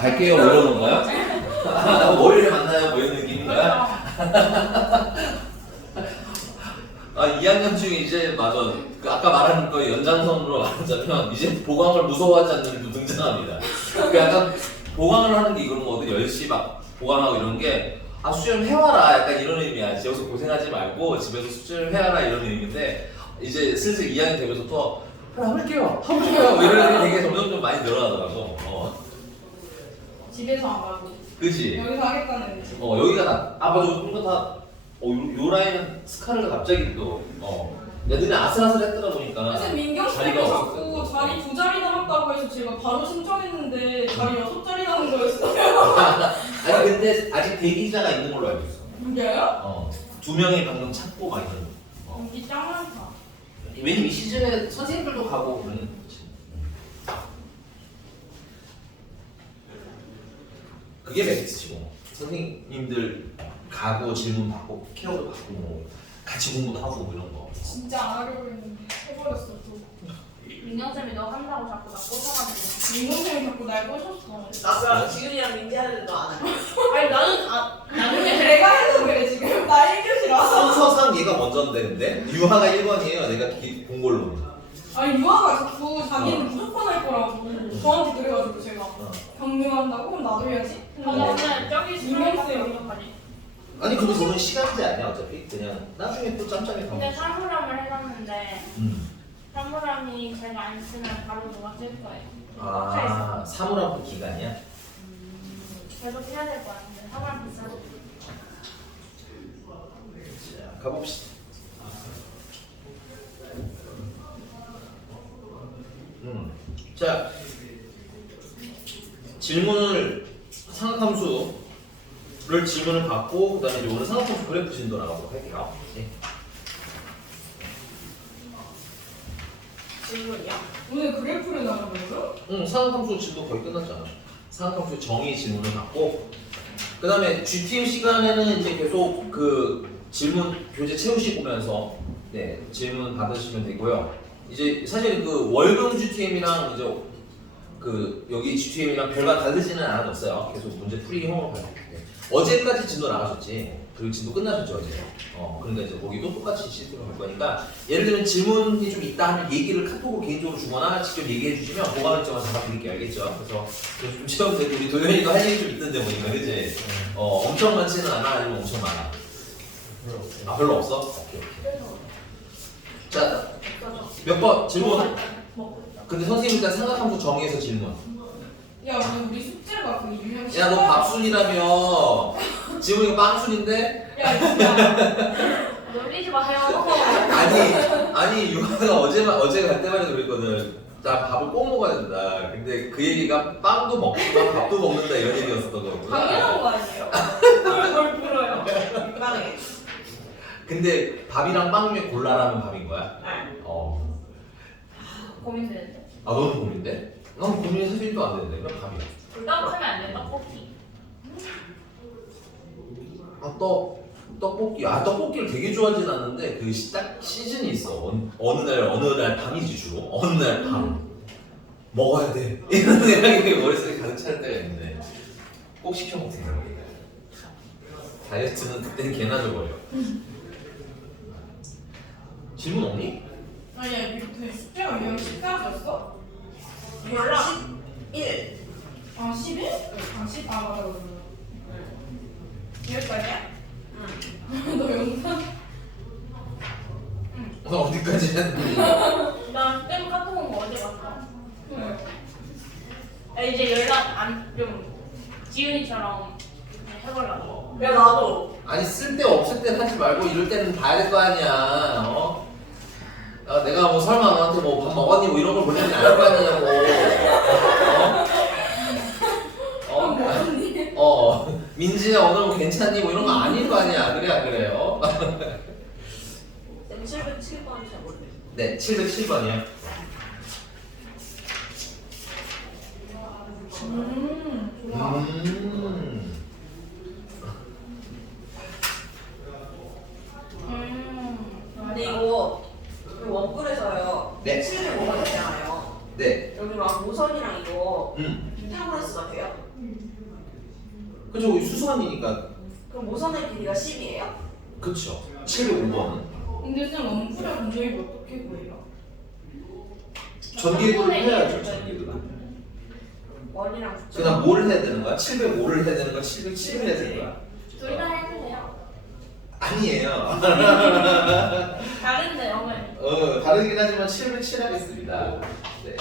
갈게요 뭐 이러는 거야? 월요일에 만나요 뭐 이런 느낌인 거야? 아 2학년 중에 이제 맞아 그 아까 말한 거 연장선으로 말하자면 이제 보강을 무서워하지 않는 애도 등장합니다. 그 약간 보강을 하는 게 이런 거거든. 10시 막 보강하고 이런 게 아 수련 해와라 약간 이런 의미야. 여기서 고생하지 말고 집에서 수련을 해와라 이런 의미인데 이제 슬슬 2학년 되면서부터 해볼게요 뭐 이런 애들이 되게 점점 좀 많이 늘어나더라고. 집에서 안 가고 그치? 여기서 하겠다는 거지. 여기가 맞아 뭔가 다 요 라인은 스카르가 갑자기 또 야 너네 아슬아슬했더라 보니까 그래서 민경 자리가 씨가 없었거든. 자꾸 자리 2자리 남았다고 해서 제가 바로 신청했는데 자리 6자리 남은 거였어요. 아니 근데 아직 대기자가 있는 걸로 알고 있어. 누구예요? 2명이 방금 찾고 막 이런 거. 연기 짱 많다. 왜냐면 이 시즌에 선생님들도 가고 그러는 거지. 그게 메리트치고 선생님들 가고 질문 받고 케어도 받고 뭐 같이 공부도 하고 뭐 이런 거. 진짜 안 하려고 했는데 해버렸어 또. 민경쌤이 너 한다고 자꾸 나 꽂아가지고. 민경쌤이 자꾸 날 꼬셨어. 나랑 지훈이랑 민지 하는데 너 안 해. 아니 나는 나중에 내가 해도 그래 지금. 나 1교시라서. 순서상 얘가 먼저인데 근데 유하가 1번이에요. 내가 공골로. 아니 유아가 자꾸 자기는 무조건 할 거라고 저한테 그래가지고 제가 경능한다고? 그럼 나도 해야지? 저는 저기 민경쌤. 수능이 가지. 아니 근데 그건 시간제 아니야 어차피 그냥 나중에 또 짬짬이 근데 가면. 사물함을 해봤는데 사물함이 제가 안 쓰면 바로 누가 쓸 거예요. 아 사물함 기간이야? 계속 해야 될 거 같은데 사물함 비싸고. 자 가봅시다. 자 질문을 삼각함수를 질문을 받고 그다음에 이제 오늘 삼각함수 그래프 진도 나가도록 할게요. 네. 질문이야? 오늘 그래프를 나가는 삼각함수 진도 거의 끝났잖아. 삼각함수 정의 질문을 받고 그다음에 GTM 시간에는 이제 계속 그 질문 교재 채우시면서 네 질문 받으시면 되고요. 이제 사실 그 월경 GTM이랑 이제 그 여기 GTM이랑 별반 다르지는 않았어요. 계속 문제 풀이형으로 가요. 네. 어제까지 진도 나가셨지. 그리고 진도 끝나셨죠 어제. 그러니까 이제 거기도 똑같이 시스템을 할 거니까 예를 들면 질문이 좀 있다 하면 얘기를 카톡으로 개인적으로 주거나 직접 얘기해 주시면 보강 일정을 잡아드릴게요. 알겠죠? 그래서 좀 채우면 되고 우리 도현이도 할 얘기 좀 있던데 보니까 그치? 엄청 많지는 않아 아니면 엄청 많아? 아 별로 없어? 오케이. 자 몇 번 질문? 근데 선생님 일단 삼각함수 정의해서 질문. 야 우리 숙제가 그 유형 야 너 밥순이라며. 지금 이거 빵순인데? 야 진짜 놀리지 마요. 아니 유아가 어제 갈 때만 해도 그랬거든. 나 밥을 꼭 먹어야 된다. 근데 그 얘기가 빵도 먹지만 밥도 먹는다 이런 얘기였었던 거구나. 당연한 거 아니에요? 뭘 풀어요? 민망해. 근데 밥이랑 빵 중에 골라라면 밥인 거야? 네. 고민되는데. 아 너는 고민돼? 난 고민이 사실 1도 안 되는데 그냥 밥이야. 떡하면 안 돼. 떡볶이. 떡볶이. 떡볶이를 되게 좋아하진 않는데 그 딱 시즌이 있어. 어느 날 밤이지 주로. 어느 날 밤. 먹어야 돼. 이런 생각이 머릿속에 가득 찰 때가 있는데 꼭 시켜 먹세요. 다이어트는 그때는 개나 줘버려. 질문 없니? 아니야 밑에 숙제가 유형 10까지였어? 연락 1. 아 11? 아 10? 아 맞아 맞아 여기까지야? 응. 너 영상? 어디까지 했는데? 나 때문에 카톡 온 거 어제 봤어. 응. 이제 연락 좀 지훈이처럼 해보려고. 야 나도. 아니 쓸 때 없을 때 하지 말고 이럴 때는 봐야 될 거 아니야. 내가 뭐 설마 너한테 뭐 밥 먹었니 뭐 이런 걸 보내면 안 거 아니냐고. 민지야 오늘 뭐 괜찮니 뭐 이런 거 아닐 거 아니야. 그래 안 그래요? 쌤 707번 잘 모르겠어. 네 707번이요. 좋아 근데 이거 그 원뿔에서요. 네. 7을 모아야 되잖아요. 네. 여기 막 모선이랑 이거 테라브레스가 돼요? 그죠? 수소한이니까. 그럼 모선의 길이가 10이에요? 그쵸. 705번은. 근데 쌤 원뿔의 간접이 어떻게 구해요? 전개도를 해야죠, 전개도를. 원이랑 붙여. 그다음 뭘 해야 되는 거야? 705를 해야 되는 거야? 707을 해야 되는 거야? 둘 다 해주세요. 아니에요. 다른데 영을. 다르긴 하지만 707 하겠습니다. 네.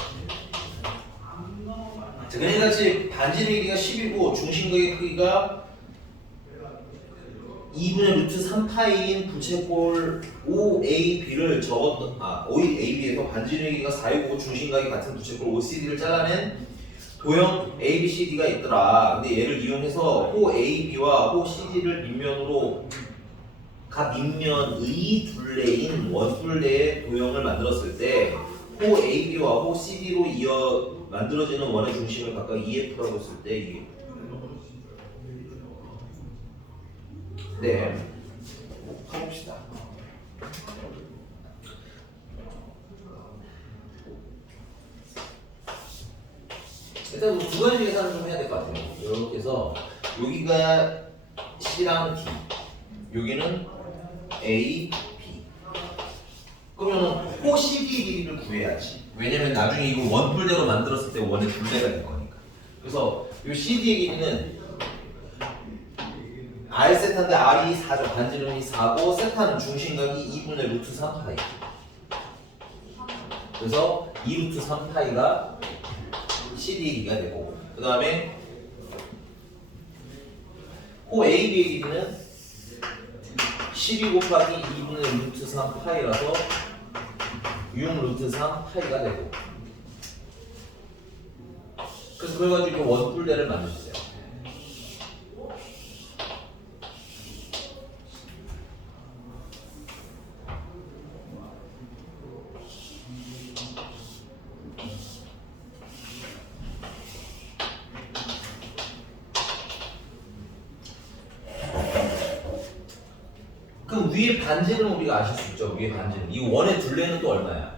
자, 그러니까 지금 반지름의 길이가 10이고 중심각의 크기가 2분의 루트 3파이인 부채꼴 OAB를 적었던 5AB에서 반지름의 길이가 4이고 중심각이 같은 부채꼴 OCD를 잘라낸 도형 ABCD가 있더라. 근데 얘를 이용해서 호 AB와 호 CD를 밑면으로 각 밑면의 둘레인 원둘레의 도형을 만들었을 때 호 AB와 호 CD로 이어 만들어지는 원의 중심을 각각 EF라고 했을 때 이게 네, 가봅시다. 일단 두 가지 계산을 좀 해야 될 것 같아요. 이렇게 해서 여기가 C랑 D, 여기는 A, B. 그러면 호 CD 길이를 구해야지. 왜냐면 나중에 이거 원뿔대로 만들었을 때 원의 둘레가 될 거니까. 그래서 이 CD의 길이는 R 세타인데 R이 4죠. 반지름이 4고 세타는 중심각이 2분의 루트 3파이. 그래서 2 루트 3파이가 CD의 길이가 되고, 그 다음에 호 AB의 길이는 12 곱하기 2분의 루트 3파이라서 6 루트 3파이가 되고, 그래서 그래가지고 원뿔대를 만드셨어요. 그럼 위에 반지름 우리가 아실 수 있죠. 위에 반지름. 이 원의 둘레는 또 얼마야?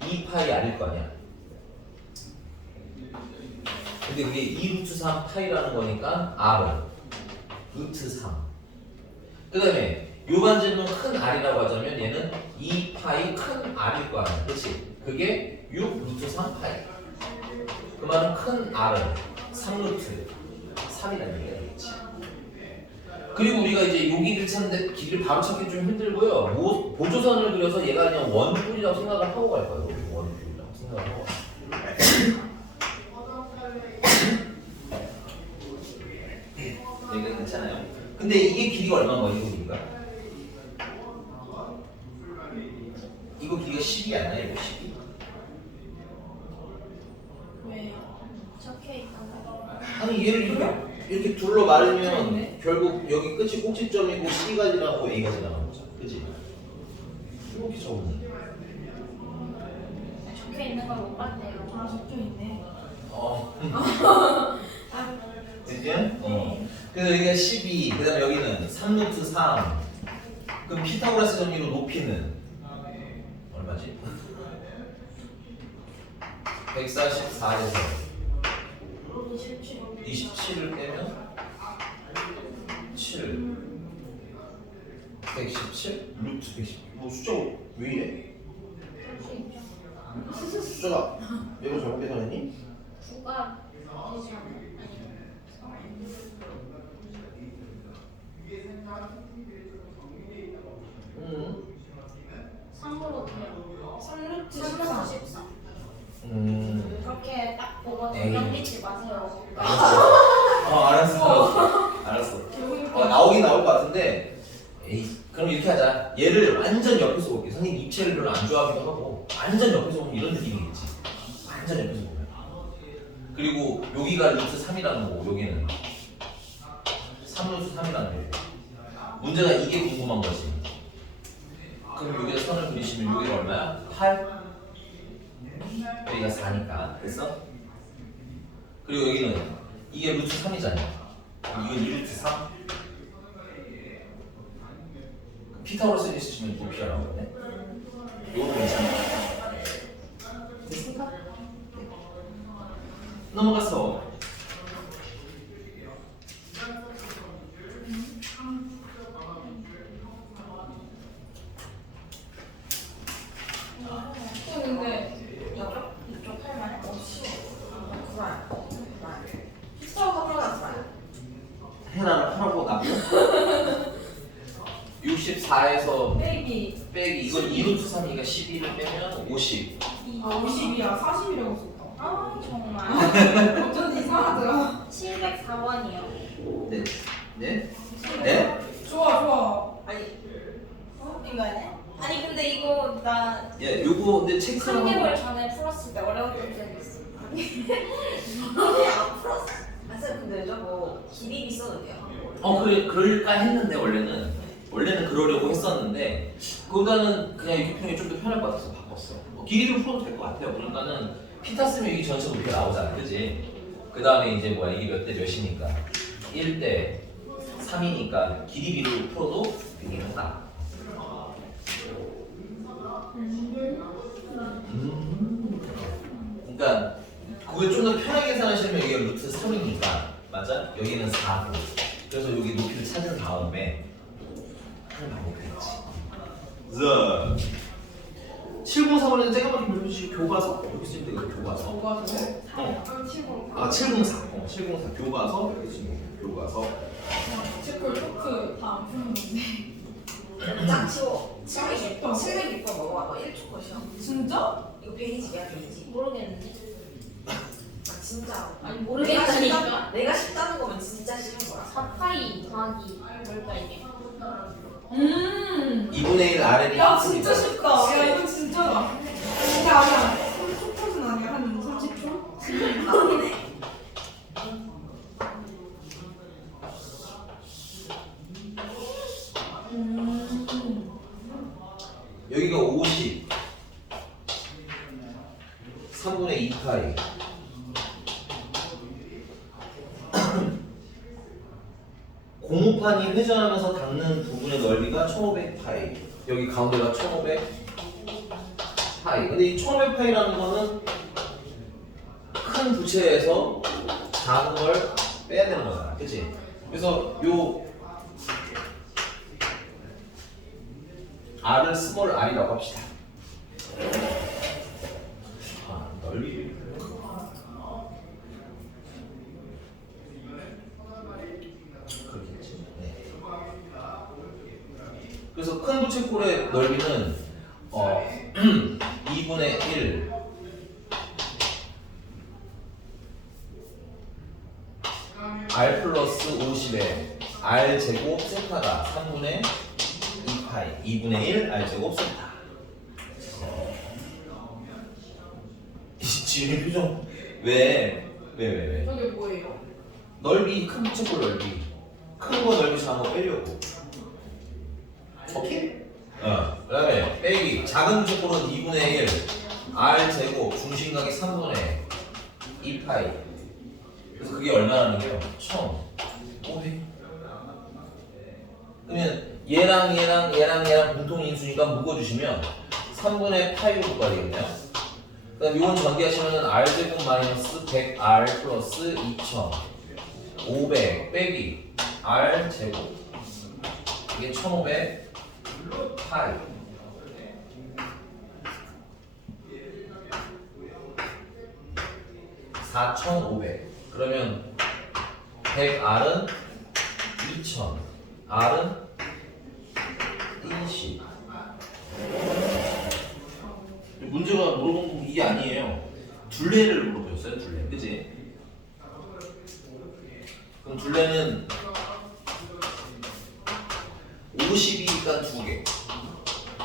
2파이 R일 거 아니야. 근데 그게 2 루트 3 파이라는 거니까 R은 루트 3. 그 다음에 요 반지름은 큰 R이라고 하자면 얘는 2파이 큰 R일 거 아니야. 그치? 그게 6 루트 3 파이. 그 말은 큰 R은 3 루트 3이라는 얘기가 되겠지. 그리고 우리가 이제 요 길이를 찾는데 길이를 바로 찾기 좀 힘들고요. 보조선을 그려서 얘가 그냥 원뿔이라고 생각을 하고 갈 거예요. 원뿔이라고 생각을 하고. 이게 괜찮아요. 근데 이게 길이가 얼마인 거야? 이거 길이가? 이거 길이가 10이 아니야? 이거 10이? 왜? 적혀 있던가. 아니 얘를 이렇게 둘러 말으면 결국 여기 끝이 꼭지점이고 C가 지나고 A가 지나가는 거잖아. 그치? 이렇게 적으면 적혀 있는 걸 못 봤네요. 아 적혀 있네. 그지? 그래서 여기가 12, 그 다음에 여기는 3루트 3. 그럼 피타고라스 정리로 높이는 얼마지? 144에서 27을 빼면 7 117? 루트 110. 뭐 숫자가 왜 이래? 숫자가 내가 잘못 계산했니? 9가 되지 않아요? 3으로 돼요. 3루트 3루트 14. 14. 음. 그렇게 딱 보고 에이. 넘기지 마세요. 알았어. 나오긴 나올 것 같은데, 에이, 그럼 이렇게 하자. 얘를 완전 옆에서 볼게. 선생님 입체를 별로 안 좋아하기도 하고, 완전 옆에서 보면 이런 느낌이겠지. 완전 옆에서 보면. 그리고 여기가 루트 3이라는 거고, 여기는 3루트 3이라는 거고. 문제가 이게 궁금한 거지. 그럼 여기다 선을 그리시면 여기가 얼마야? 8? 여기가 4니까. 됐어? 그리고 여기는 이게 루트 3이잖아요. 이건 2루트 3. 피타고라스 있으시면 높이가 나오거든요. 이거는 괜찮아. 됐습니까? 넘어가서 64에서 빼기 빼기 이건 2루트 3이니까 12를 빼면 50. 50이야 40이라고 썼다. 아 정말. 어쩐지 이상하더라. 704번이요. 네. 네? 네? 좋아. 아니 이거 아니야? 아니 근데 이거 나 예, 요거 근데 체크를 3개월 전에 풀었을 때 어려웠던 적이 있어. 아니 안 풀었어. 아 쌤 근데 저거 기립이 써도 돼요? 그럴까 했는데 원래는 그러려고 했었는데 그보다는 그냥 이렇게 푸는 게 좀 더 편할 것 같아서 바꿨어. 길이로 풀어도 될 것 같아요. 그러니까는 피타 쓰면 이게 전체 높이가 나오잖아, 그지? 그 다음에 이제 뭐야 이게 몇 대 몇이니까 1대 3이니까 길이 비로 풀어도 되긴 한다. 그러니까 그걸 좀 더 편하게 계산하시면 이게 루트 3이니까 맞아? 여기는 4고 그래서 여기 높이를 찾은 다음에 하는 방법이 있지. 703번에는 쬐까맣게 불러주시 교과서 여기 쓰면 되겠다. 교과서. 뭐가 돼? 친구. 아 704. 704 교과서 여기 쓰면 교과서. 체크 토크 다 안 푸는 건데. 짱 치워. 짱 쉽다. 706번 넘어가. 너 1초 컷이야. 진짜? 이거 페이지야 페이지. 모르겠는데. 아 진짜. 아니 내가 모르겠다니까. 쉽다, 내가 쉽다는 거면 진짜 쉬운 거야. 4파이 더하기 뭘까 이게? 2분의 1 아래를. 야 진짜 쉽다. 야 이거 진짜다. 근데 아니야. 30초는 아니야. 한 30초? 나쁘네. 여기가 50. 3분의 2파이. 고무판이 회전하면서 닿는 부분의 넓이가 1500파이. 여기 가운데가 1500파이. 근데 이 1500파이라는 거는 큰 부채에서 작은 걸 빼야 되는 거잖아. 그치? 그래서 요 R을 스몰 r이라고 합시다. 넓이. 그렇겠지. 네. 그래서 큰 부채꼴의 넓이는 2분의 1 R 플러스 50에 R 제곱 세타가 3분의 2파이 2분의 1 R 제곱 세타. 지금 표정 왜? 저게 뭐예요? 넓이 큰 부채꼴 넓이 큰 거 넓이 작은 거 빼려고. 오케이? 그다음에 빼기 작은 부채꼴은 2분의 1 R 제곱 중심각이 3분의 2파이. 그래서 그게 얼마라는 게요? 1500. 그러면 얘랑 공통 인수니까 묶어주시면 3분의 파이로 곱하겠네요. 그다음 요건 전개하시면은 R 제곱 마이너스 100R 플러스 2500 빼기 R 제곱 이게 1500 파이. (4,500) 그러면 100R은 2000 R은 20. 문제가 물어본 건 이게 아니에요. 둘레를 물어보셨어요. 둘레, 그치? 그럼 둘레는 50이니까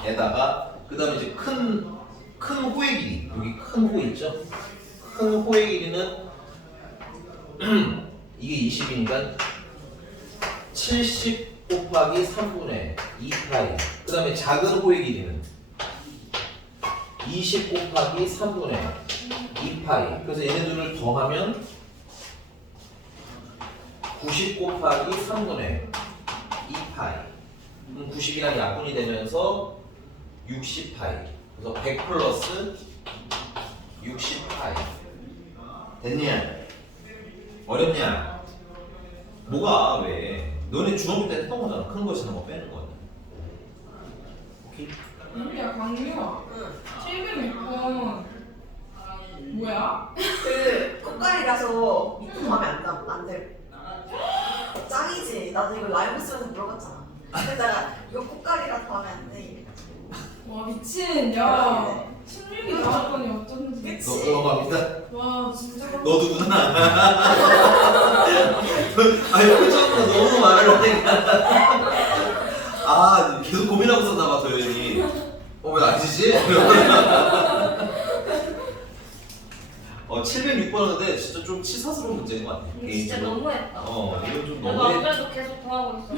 2개에다가 그 다음에 이제 큰 호의 길이 여기 큰 호 있죠? 큰 호의 길이는 이게 20이니까 70 곱하기 3분의 2파이. 그 다음에 작은 호의 길이는 20 곱하기 3분의 2파이. 그래서 얘네들을 더하면 90 곱하기 3분의 2파이. 90이랑 약분이 되면서 60파이. 그래서 100 플러스 60파이. 됐냐? 어렵냐? 뭐가 왜? 너네 중학교 때 했던 거잖아. 큰 거 지는 거 빼는 거야. 오케이? 야 강유아. 706번 뭐야? 그 꽃갈이라서 밑으로 가면 안 돼. 짱이지. 나도 이거 라이브 쓰면서 물어봤잖아. 근데다가 이거 꽃갈이라고 하면 안 돼. 와 미친 야 16이 나왔더니 어쩐지. 그치? 넘어갑니다. 와 진짜 깜짝 너도구나. 아니 표정도 너무 말을 하니까. 아 계속 고민하고 있었나봐 도현이. 왜 아니지? 706번인데 진짜 좀 치사스러운 문제인 것 같아. 진짜 개인적으로. 너무했다. 이건 좀 나도 너무해. 안 그래도 계속 더하고 있어.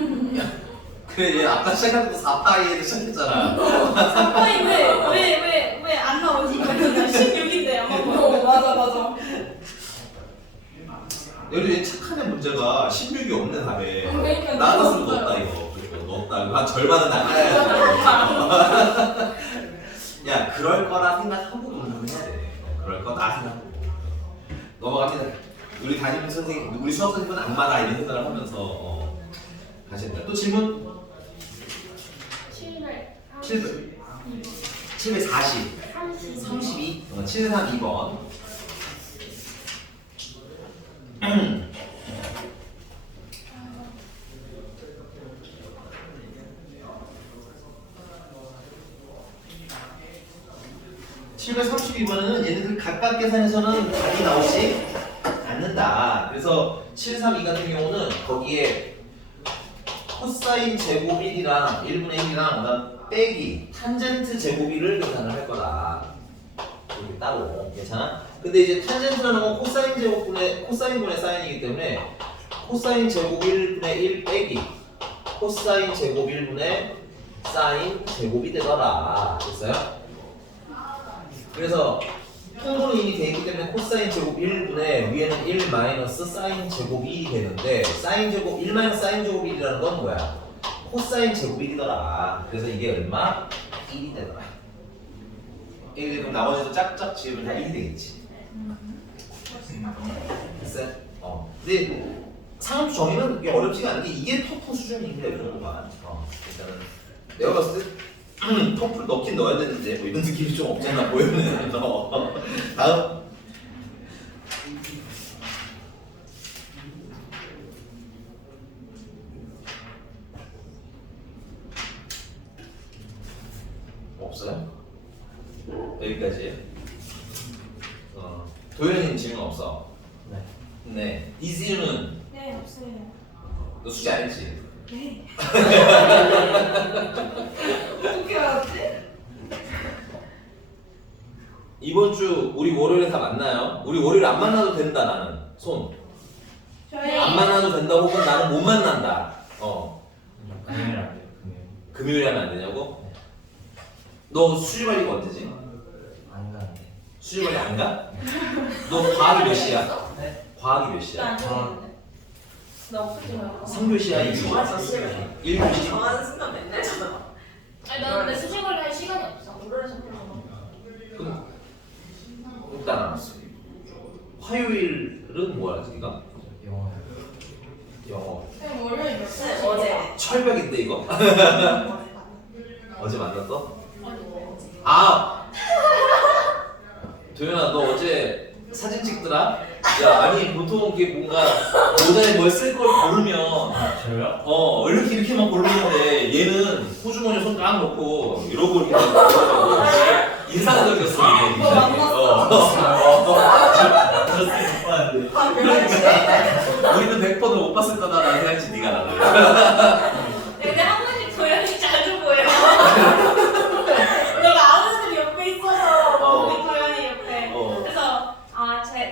그래 얘 아까 시작할 때도 4파이에서 시작했잖아. 놀랐네. 왜왜 안 나오지? 16인데 아마. 맞아. 여기 얘 착한 애 문제가 16이 없는 답에 그러니까 나갔으면 진짜 넣었다 이거. 그리고 넣었다. 이거 한 절반은 나가야 돼. 야 그럴 거라 생각하고 공부를 해야 돼. 그럴 거다 생각하고. 넘어갑니다. 우리 담임 선생님, 우리 수학 선생님은 악마다 이런 생각을 하면서 가셔야 된다. 또 질문? 740. 32. 732번. (732번은) 얘네들 각각 계산해서는 답이 나오지 않는다. 그래서 732 같은 경우는 거기에 코사인 제곱 1이랑 1분의 1이랑 그다음 빼기 탄젠트 제곱 1을 계산을 할 거다. 이렇게 따로 괜찮아? 근데 이제 탄젠트라는 건 코사인 제곱분의 코사인분의 사인이기 때문에 코사인 제곱 1분의 1 빼기 코사인 제곱 1분의 사인 제곱이 되더라. 됐어요? 그래서 통분은 이미 돼 있기 때문에 코사인 제곱 1분의 위에는 1 마이너스 사인 제곱 1이 되는데 사인 제곱 1 마이너스 사인 제곱 1이라는 건 뭐야? 코사인 제곱 1이더라. 그래서 이게 얼마? 1이 되더라. 이게 그럼 나머지도 짝짝 지으면 다 1이 되겠지. 됐어요? 근데 상함수 정의는 그게 어렵지가 않은 게 이게 토프 수준입니다. 이 정도만. 일단은 내가 봤을 때 토플 넣긴 넣어야 되는데 뭐 이런 느낌이 좀 없잖아 보이는. 다음. 없어요? 여기까지. 도현이는 질문 없어? 네. 이지윤은 네 없어요. 너 숙제 안 했지? 네. 어떻게 알았지? 이번 주 우리 월요일에 다 만나요? 우리 월요일 안 만나도 된다 나는. 손. 저희 안 만나도 된다 혹은 나는 못 만난다. 금요일 안 돼요. 금요일에 하면 안 되냐고? 너 수지 관리가 언제지? 안 가는데. 수지 관리 안 가? 너 과학이 몇 시야? 네? 과학이 몇 시야? 나안 좋아했는데. 나 없었지 뭐. 3교시야? 2교시야? 1교시? 정하는 순간 맨날 전화. 아니 나 근데 수직을 할 시간이 없어. 모르는 그럼 일단 알았어. 화요일은 뭐야 지금? 영어. 영어. 쌤 월요일 몇 시에? 어제. 철벽인데 이거? 어제 만났어? 아! 도현아 너 어제 사진 찍더라? 야 아니 보통 이게 뭔가 모자에 뭘 쓸 걸 고르면 저요? 이렇게만 고르는데 얘는 호주머니에 손 꽉 넣고 이러고 이렇게 고르더라고. 인상적이었어 이게. 너 만났어? 들었어요. 못 봤는데. 아, 그렇지. 우리는 100번을 못 봤을 거다라는 생각이 네가 나는. 근데 한 번씩 도현이 자주 보여. 내가 아는 옆에 있어서 우리 도현이 옆에. 그래서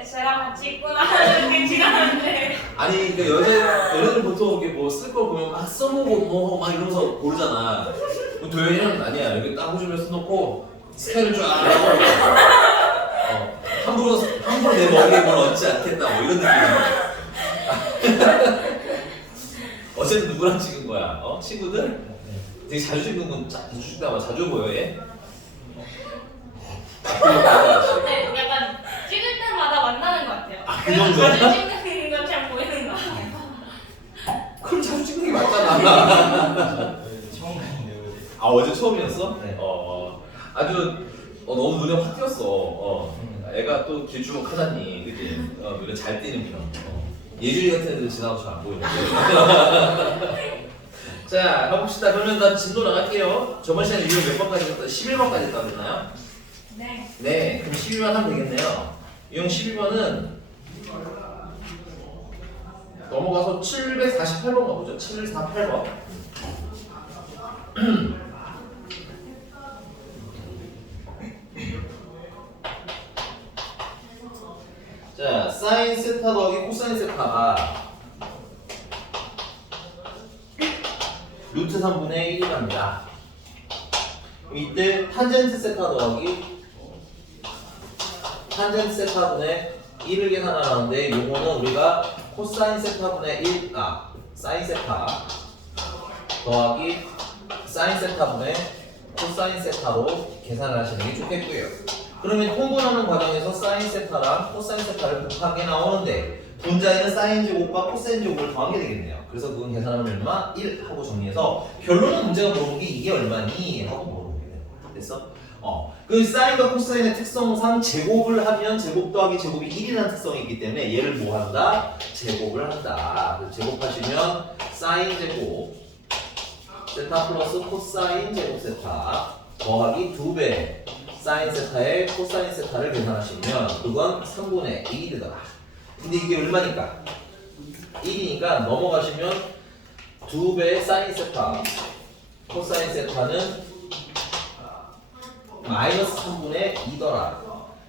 쟤랑 같이 있구나 이렇게 지나가는데. 아니 그 여자들 보통 이렇게 뭐 쓸 거 보면 막 써보고 뭐 막 이러면서 고르잖아. 도현이는 아니야. 여기 딱 호주머니에 써놓고 스캔을 쫙 하고 함부로 내 머리에 뭘 얹지 않겠다 뭐 이런 느낌이야. 어제는 누구랑 찍은 거야? 친구들? 되게 자주 찍는 건 자주 찍다가 자주 보여 얘? 근데 약간 찍을 때마다 만나는 것 같아요. 그 그래서 정도야? 자주 찍는 것처럼 보이는 거 같아요. 그럼 자주 찍는 게 맞잖아. 처음 봤는데 어제. 아 어제 처음이었어? 네. 아주 너무 눈에 확 띄었어. 애가 또 길쭉하잖니, 그지? 눈에 잘 띄는 편. 예준이 같은 애들 지나가도 잘 안 보이는데. 자, 가봅시다. 그러면 나 진도 나갈게요. 저번 시간에 유형 몇 번까지 했어요? 11번까지 했다고 했나요? 네. 네, 그럼 12번 하면 되겠네요. 유형 12번은 넘어가서 748번 가보죠. 748번. 자, 사인 세타 더하기 코사인 세타가 루트 3분의 1이랍니다. 이때 탄젠트 세타 더하기 탄젠트 세타분의 1을 계산하는데 요거는 우리가 코사인 세타분의 1, 사인 세타 더하기 사인 세타분의 코사인 세타로 계산을 하시는 게 좋겠고요. 그러면 통분하는 과정에서 사인 세타랑 코사인 세타를 곱한 게 나오는데 분자에는 사인 제곱과 코사인 제곱을 더한 게 되겠네요. 그래서 그건 계산하면 얼마? 1 하고 정리해서 결론은 문제가 물어본 게 이게 얼마니? 하고 물어본 게 돼요. 됐어? 그 사인과 코사인의 특성상 제곱을 하면 제곱 더하기 제곱이 1이라는 특성이 있기 때문에 얘를 뭐 한다? 제곱을 한다. 그래서 제곱하시면 사인 제곱 세타 플러스 코사인 제곱 세타 더하기 2배 사인 세타의 코사인 세타를 계산하시면 그건 3분의 1이 되더라. 근데 이게 얼마니까? 1이니까 넘어가시면 2배 사인 세타 코사인 세타는 마이너스 3분의 2더라.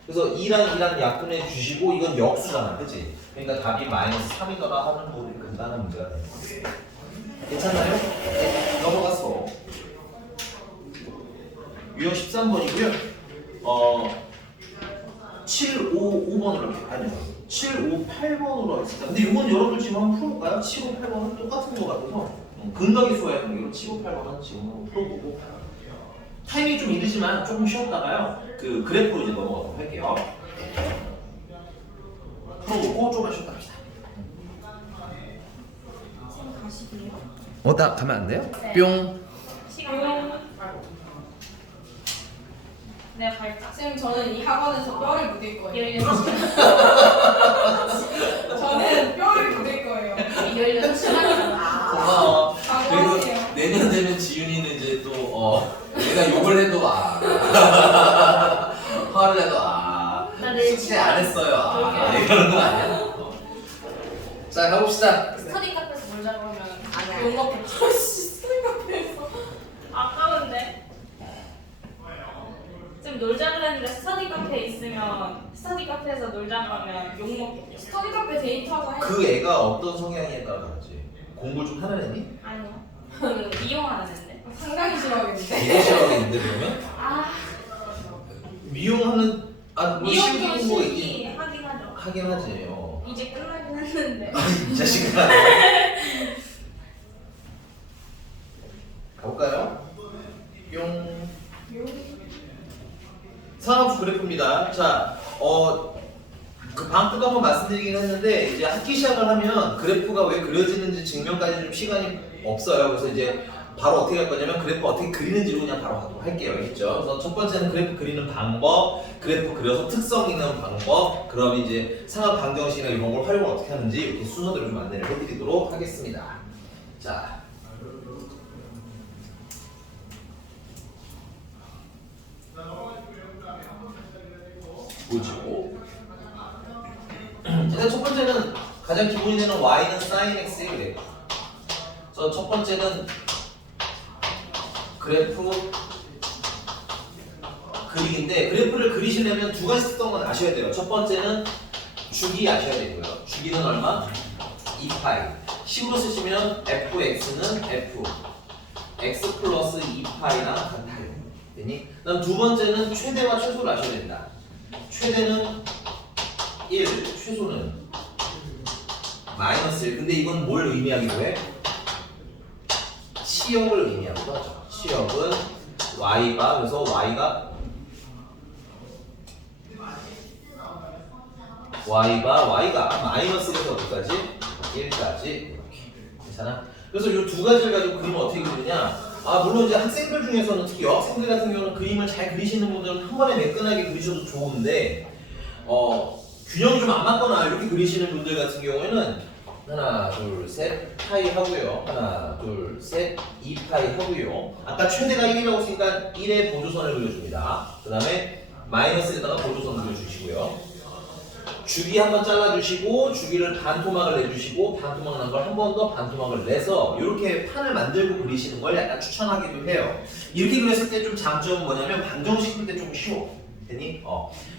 그래서 2랑 약분해 주시고 이건 역수잖아, 그치? 그러니까 답이 마이너스 3이더라 하는 뭐 간단한 문제가 되는 거예요. 괜찮나요? 네, 넘어갔어. 유형 13번이고요. 755번으로 아니요. 758번으로 하겠습니다. 근데 이건 여러분들 지금 한번 풀어볼까요? 758번은 똑같은 거 같아서 근각의 수와의 관계로 758번은 지금 한번 풀어보고 타이밍이 좀 이르지만 조금 쉬었다가요. 그 그래프로 이제 넘어가도록 할게요. 풀어보고 조금만 쉬었다 합시다. 쌤 가시게요. 나 가면 안 돼요? 네. 뿅. 시간. 내가 갈까? 쌤 저는 이 학원에서 뼈를 묻을 거예요. 16시간. 저는 뼈를 묻을 거예요. 16시간이잖아. 고마워. 각오하세요. 내년 되면 지윤이는 이제 또 내가 욕을 해도 화를 해도 나 내일 숙제 안 했어요. 그러게. 이러는 거 아니야? 자, 가봅시다. 스터디 카페에서 놀자고 하면 아니야. 욕 먹겠죠? 스토리카페에서. 아까운데. 좀 놀자고 했는데 스터디 카페에 있으면 스터디 카페에서 놀자고 하면 욕 먹겠죠. 스터디카페 데이트하자 해. 그 애가 어떤 성향에 따라 다르지? 공부를 좀 하는 애니? 아니요. 그 이용하는 앤데. 상당히 싫어하겠는데. 되게 싫어하겠는데 그러면? 아. 미용하는 뭐 실기 미용 공부 교실이 하긴 하죠. 하긴 하지. 이제 끝나긴 했는데. 이 자식아. 가볼까요? 뿅. 산업부 그래프입니다. 자, 그 방금 한번 말씀드리긴 했는데 이제 학기 시작을 하면 그래프가 왜 그려지는지 증명까지 좀 시간이 없어요. 그래서 이제 바로 어떻게 할 거냐면 그래프 어떻게 그리는지로 그냥 바로 가도록 할게요. 알겠죠? 그래서 첫 번째는 그래프 그리는 방법, 그래프 그려서 특성 있는 방법, 그럼 이제 상하 방정식이나 이런 걸 활용을 어떻게 하는지 이렇게 순서대로 좀 안내를 해드리도록 하겠습니다. 자. 보여주고 일단 첫 번째는 가장 기본이 되는 y는 sin x의 그래프. 그래서 첫 번째는 그래프 그리기인데 그래프를 그리시려면 두 가지 특성은 아셔야 돼요. 첫 번째는 주기 아셔야 되고요. 주기는 얼마? 2파이. 식으로 쓰시면 fx는 f x 플러스 2파이랑 같아요. 되니? 그다음 두 번째는 최대와 최소를 아셔야 된다. 최대는 1, 최소는 마이너스 1. 근데 이건 뭘 의미하기도 해? 치역을 의미하기도 하죠. 치역은 y가 그래서 y가 마이너스에서 어디까지? 1까지 이렇게. 괜찮아? 그래서 이 두 가지를 가지고 그림을 어떻게 그리느냐? 물론 이제 학생들 중에서는 특히 여학생들 같은 경우는 그림을 잘 그리시는 분들은 한 번에 매끈하게 그리셔도 좋은데 균형이 좀 안 맞거나 이렇게 그리시는 분들 같은 경우에는 하나, 둘, 셋, 파이 하고요. 하나, 둘, 셋, 2파이 하고요. 아까 최대가 1이라고 했으니까 1의 보조선을 그려줍니다. 그 다음에 마이너스에다가 보조선 그려주시고요. 주기 한번 잘라주시고 주기를 반토막을 내주시고 반토막 난 걸 한 번 더 반토막을 내서 이렇게 판을 만들고 그리시는 걸 약간 추천하기도 해요. 이렇게 그렸을 때 좀 장점은 뭐냐면 방정식 풀 때 좀 쉬워. 되니?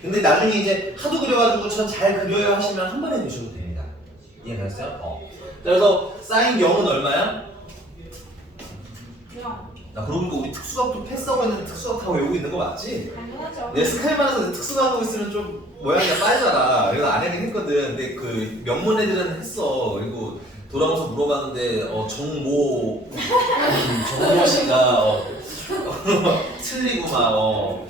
근데 나중에 이제 하도 그려가지고 전 잘 그려요 하시면 한 번에 그리셔도 됩니다. 이해가셨어요? 그래서 사인 0은 얼마야? 그냥 나 그러고 보니까 우리 특수학도 패스하고 있는데 특수학하고 외우고 있는 거 맞지? 당연하죠. 내 스카이 많아서 특수하고 있으면 좀 모양이 빠지잖아. 그래서 안 하긴 했거든. 근데 그 명문 애들은 했어. 그리고 돌아오면서 물어봤는데 정모 씨가 틀리고 막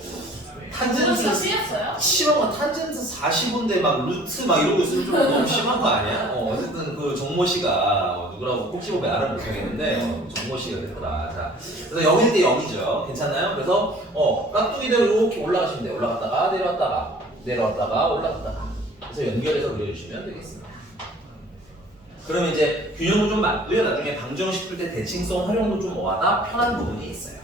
탄젠트 틀렸어요? 심한 거 탄젠트 40인데 막 루트 막 이러고 있으면 좀 너무 심한 거 아니야? 어쨌든 그 정모 씨가 누구라고 꼭 집어보면 알아를 못하겠는데 정모 씨가 됐더라. 자, 그래서 0일 때 0이죠. 괜찮아요? 그래서 깍두기대로 이렇게 올라가시면 돼요. 올라갔다가 내려왔다가 내려왔다가 올라갔다가 그래서 연결해서 그려주시면 되겠습니다. 그러면 이제 균형도 좀 맞고요. 나중에 방정식 풀 때 대칭성 활용도 좀 뭐하다 편한 부분이 있어요.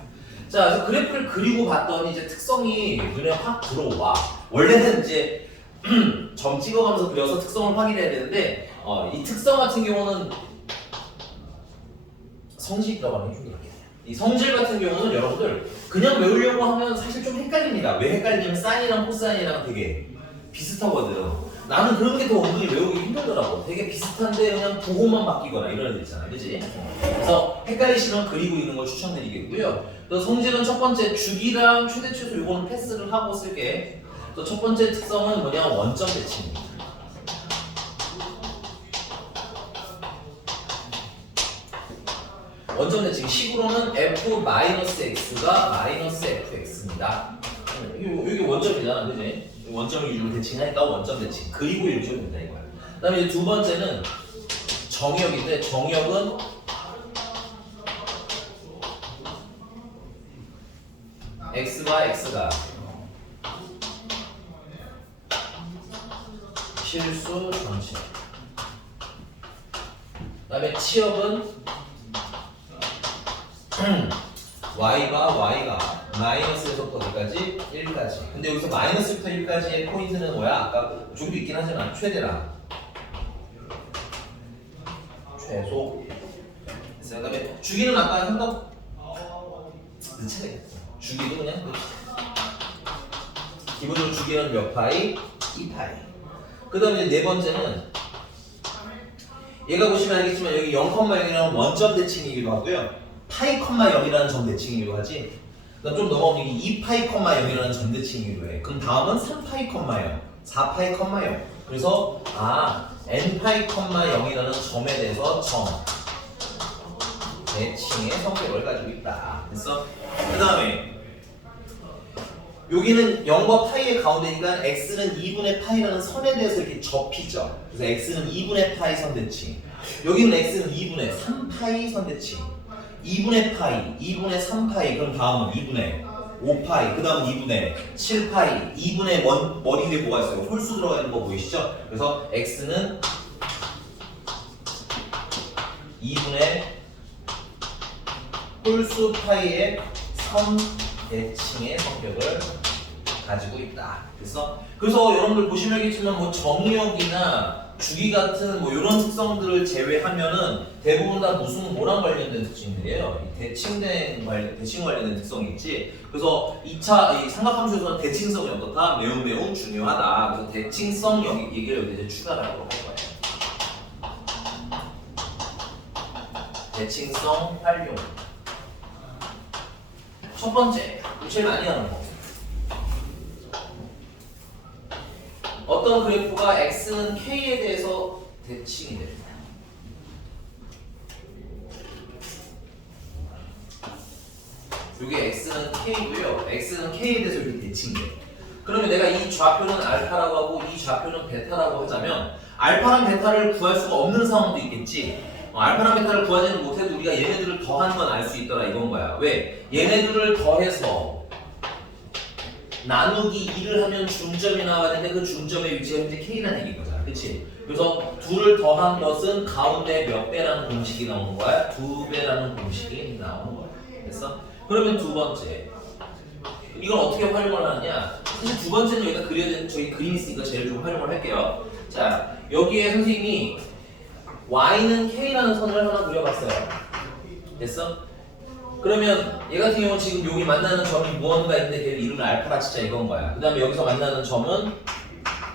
자, 그래서 그래프를 그리고 봤더니 이제 특성이 눈에 확 들어와. 원래는 이제 점 찍어가면서 그려서 특성을 확인해야 되는데 이 특성 같은 경우는 성질이라고 하는 게 좀 이렇게 돼요. 이 성질 같은 경우는 여러분들 그냥 외우려고 하면 사실 좀 헷갈립니다. 왜 헷갈리냐면 사인이랑 코사인이랑 되게 비슷하거든. 나는 그런 게 더 은근히 외우기 힘들더라고. 되게 비슷한데 그냥 부호만 바뀌거나 이런 애 있잖아. 그치? 그래서 헷갈리시면 그리고 있는 걸 추천드리겠고요. 또 성질은 첫 번째 주기랑 최대 최소 요거는 패스를 하고 쓸게. 또 첫 번째 특성은 뭐냐 원점 대칭입니다. 원점 대칭 식으로는 f-x가 -fx입니다. 이게 원점이잖아, 그지? 원점 위주로 대칭하니까 원점 대칭. 그리고 이렇게 된다 이거야. 그다음에 이제 두 번째는 정역인데 정역은 x와 x가 실수 전체. 그다음에 치역은 y가 마이너스에서부터 어디까지? 1까지. 근데 여기서 마이너스부터 1까지의 포인트는 뭐야? 아까 저기도 있긴 하지만 최대랑 최소. 그 다음에 주기는 아까 한번 늦차례. 주기도 그냥 기본적으로 주기는 몇 파이? 2파이. 그 다음에 네 번째는 얘가 보시면 알겠지만 여기 0,0이라는 원점 대칭이기도 하고요. 파이, 0이라는 점 대칭이기도 하지. 그다음 좀 넘어오면 이게 2파이, 0이라는 점 대칭이기도 해. 그럼 다음은 3파이, 0, 4파이, 0. 그래서 n파이, 0이라는 점에 대해서 점 대칭의 성격을 가지고 있다. 됐어? 그 다음에 여기는 0과 파이의 가운데니까 x는 2분의 파이라는 선에 대해서 이렇게 접히죠. 그래서 x는 2분의 파이 선대칭. 여기는 x는 2분의 3파이 선대칭. 2분의 파이, 2분의 3파이, 그럼 다음은 2분의 5파이, 그 다음은 2분의 7파이, 2분의 머리 위에 뭐가 있어요? 홀수 들어가 있는 거 보이시죠? 그래서 x는 2분의 홀수 파이의 선대칭의 성격을 가지고 있다. 그래서 여러분들 보시면 알겠지만 뭐 정역이나 주기 같은 뭐 이런 특성들을 제외하면은 대부분 다 무슨 뭐랑 관련된 특징들이에요. 대칭 관련된 특성이 있지. 그래서 2차 이 삼각함수에서는 대칭성이 어떻다? 매우 중요하다. 그래서 대칭성 얘기를 여기 이제 추가를 하도록 할 거예요. 대칭성 활용. 첫 번째, 제일 많이 하는 거. 어떤 그래프가 x는 k에 대해서 대칭이 됩니다. 이게 x는 k고요. x는 k에 대해서 이렇게 대칭이 돼요. 그러면 내가 이 좌표는 알파라고 하고 이 좌표는 베타라고 하자면 알파랑 베타를 구할 수가 없는 상황도 있겠지. 알파랑 베타를 구하지는 못해도 우리가 얘네들을 더하는 건 알 수 있더라 이건 거야. 왜? 얘네들을 더해서 나누기 2를 하면 중점이 나와야 되는데 그 중점의 위치가 현재 k라는 얘기인 거잖아. 그치? 그래서 둘을 더한 것은 가운데 몇 배라는 공식이 나오는 거야? 2배라는 공식이 나오는 거야. 됐어? 그러면 두 번째. 이걸 어떻게 활용을 하느냐? 사실 두 번째는 여기다 그려야 되는 저희 그림이 있으니까 제일 좀 활용을 할게요. 자, 여기에 선생님이 y는 k라는 선을 하나 그려봤어요. 됐어? 그러면 얘 같은 경우는 지금 여기 만나는 점이 무언가 있는데 걔를 이름을 알파라 치자 이건 거야. 그 다음에 여기서 만나는 점은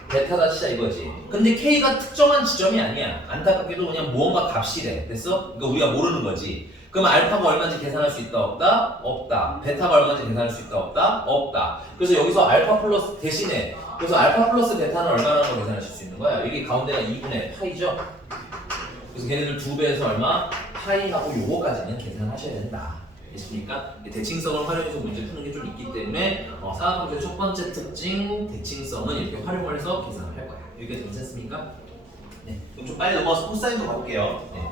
베타다 치자 이거지. 근데 k가 특정한 지점이 아니야. 안타깝게도 그냥 무언가 값이래. 됐어? 그러니까 우리가 모르는 거지. 그럼 알파가 얼마인지 계산할 수 있다 없다? 없다. 베타가 얼마인지 계산할 수 있다 없다? 없다. 그래서 여기서 알파 플러스 대신에 그래서 알파 플러스 베타는 얼마라는 걸 계산하실 수 있는 거야. 여기 가운데가 2분의 파이죠. 그래서 걔네들 2배에서 얼마? 파이하고 요거까지는 계산하셔야 된다. 됐습니까? 대칭성을 활용해서 문제 푸는 게 좀 있기 때문에 사각형의 첫 번째 특징 대칭성은 이렇게 활용을 해서 계산을 할 거야. 여기까지 괜찮습니까? 네. 그럼 좀 빨리 넘어가서 코사인도 가볼게요. 네.